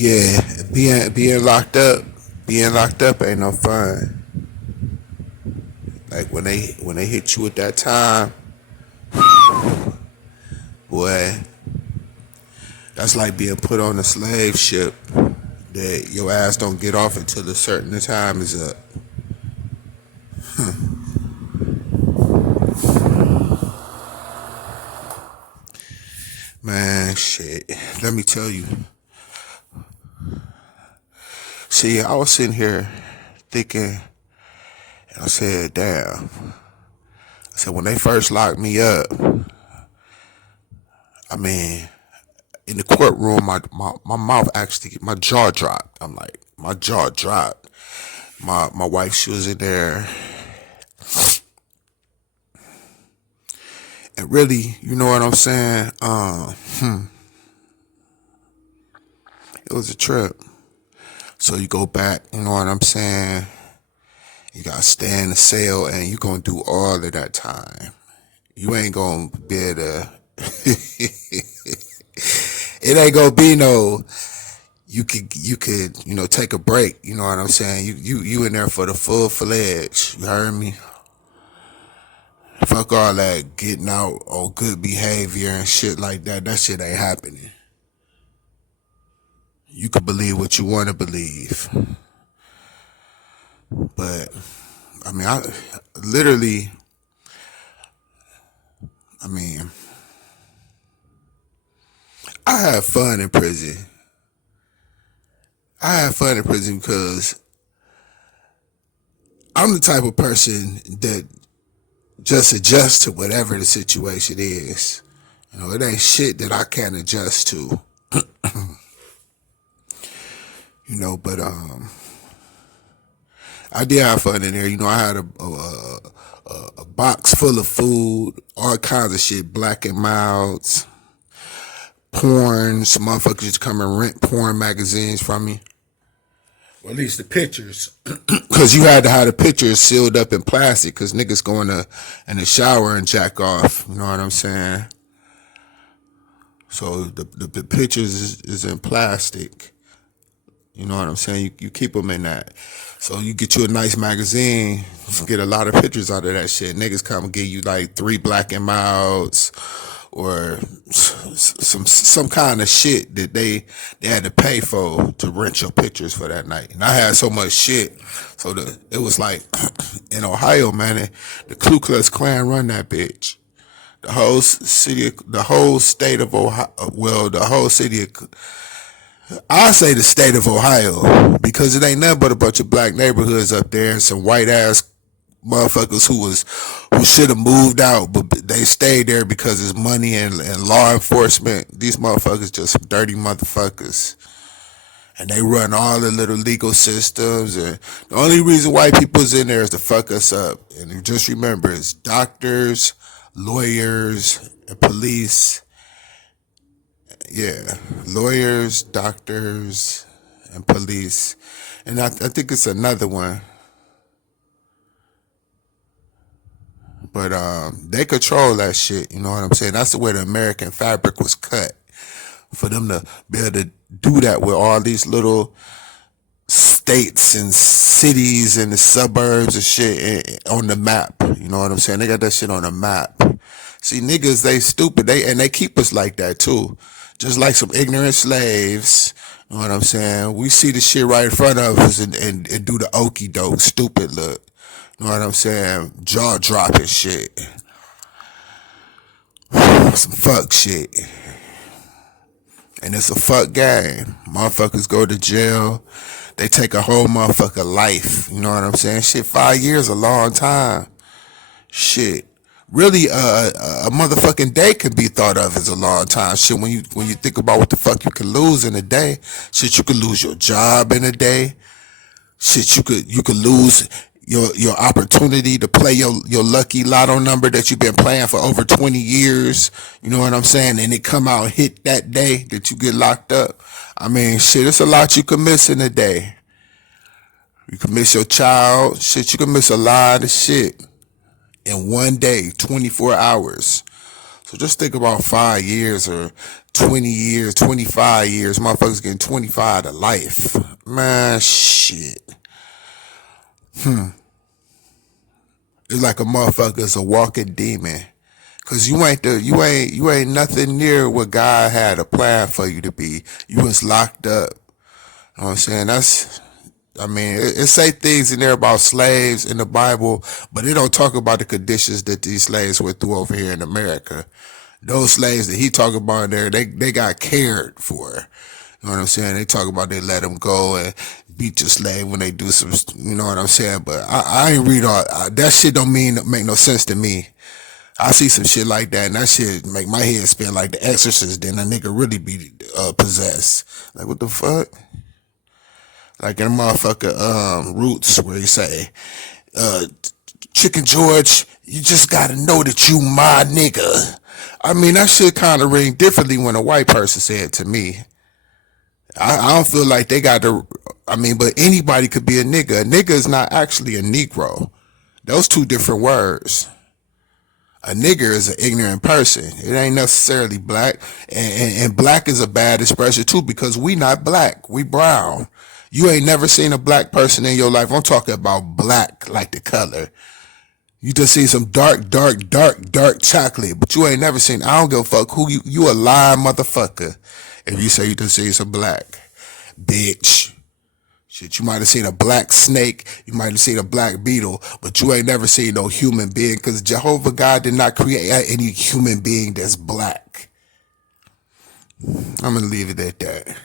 Yeah, being locked up ain't no fun. Like when they hit you at that time, boy, that's like being put on a slave ship that your ass don't get off until a certain time is up. Man, shit. Let me tell you. See, I was sitting here thinking, and I said, damn. I said, when they first locked me up, I mean, in the courtroom, my mouth actually, my jaw dropped. I'm like, my jaw dropped. My wife, she was in there. And really, you know what I'm saying? It was a trip. So you go back, you know what I'm saying? You gotta stay in the cell and you gonna do all of that time. You ain't gonna be able to, it ain't gonna be no, you could, take a break, you know what I'm saying? You in there for the full fledged, you heard me? Fuck all that getting out on good behavior and shit like that. That shit ain't happening. You can believe what you want to believe. But, I mean, I literally, I mean, I have fun in prison. I have fun in prison because I'm the type of person that just adjusts to whatever the situation is. It ain't shit that I can't adjust to. But I did have fun in there. I had a box full of food, all kinds of shit, Black and Milds, porn. Some motherfuckers just come and rent porn magazines from me. Or at least the pictures. Because you had to have the pictures sealed up in plastic because niggas go in the shower and jack off. You know what I'm saying? So the pictures is in plastic. You know what I'm saying? You keep them in that. So you get you a nice magazine, get a lot of pictures out of that shit. Niggas come and give you like 3 Black and Milds or some kind of shit that they had to pay for to rent your pictures for that night. And I had so much shit. So it was like in Ohio, man, the Ku Klux Klan run that bitch. The whole state of Ohio, well, the whole city of, I say the state of Ohio because it ain't nothing but a bunch of black neighborhoods up there and some white ass motherfuckers who should have moved out, but they stayed there because it's money and law enforcement. These motherfuckers just some dirty motherfuckers. And they run all the little legal systems. And the only reason white people's in there is to fuck us up. And just remember, it's doctors, lawyers, and police. Yeah, lawyers, doctors, and police. And I think it's another one. But they control that shit, you know what I'm saying? That's the way the American fabric was cut. For them to be able to do that with all these little states and cities and the suburbs and shit on the map. You know what I'm saying? They got that shit on the map. See, niggas, they stupid. They keep us like that too. Just like some ignorant slaves. You know what I'm saying? We see the shit right in front of us and do the okie doke stupid look. You know what I'm saying? Jaw dropping shit. Some fuck shit. And it's a fuck game. Motherfuckers go to jail. They take a whole motherfucker life. You know what I'm saying? Shit, 5 years a long time. Shit. Really, a motherfucking day can be thought of as a long time. Shit, when you think about what the fuck you can lose in a day, shit, you could lose your job in a day. Shit, you could lose your opportunity to play your lucky lotto number that you've been playing for over 20 years. You know what I'm saying? And it come out and hit that day that you get locked up. I mean, shit, it's a lot you can miss in a day. You can miss your child. Shit, you can miss a lot of shit in one day, 24 hours. So just think about 5 years or 20 years, 25 years. Motherfuckers getting 25 to life. Man, shit. It's like a motherfucker's a walking demon. Cause you ain't nothing near what God had a plan for you to be. You was locked up. You know what I'm saying? I mean, it say things in there about slaves in the Bible, but it don't talk about the conditions that these slaves went through over here in America. Those slaves that he talk about in there, they got cared for. You know what I'm saying? They talk about they let them go and beat your slave when they do some, you know what I'm saying? But I ain't read all, that shit don't make no sense to me. I see some shit like that, and that shit make my head spin like The Exorcist. Then a nigga really be possessed. Like, what the fuck? Like in motherfucker Roots, where he say, Chicken George, you just gotta know that you my nigga. I mean, that shit kind of ring differently when a white person said it to me. I don't feel like they got to, I mean, but anybody could be a nigga. A nigga is not actually a Negro. Those two different words. A nigger is an ignorant person. It ain't necessarily black. And black is a bad expression too, because we not black. We brown. You ain't never seen a black person in your life. I'm talking about black like the color. You just see some dark chocolate, but you ain't never seen, I don't give a fuck who you a lying motherfucker. If you say you just seen some black, bitch. Shit, you might have seen a black snake, you might have seen a black beetle, but you ain't never seen no human being, because Jehovah God did not create any human being that's black. I'm gonna leave it at that.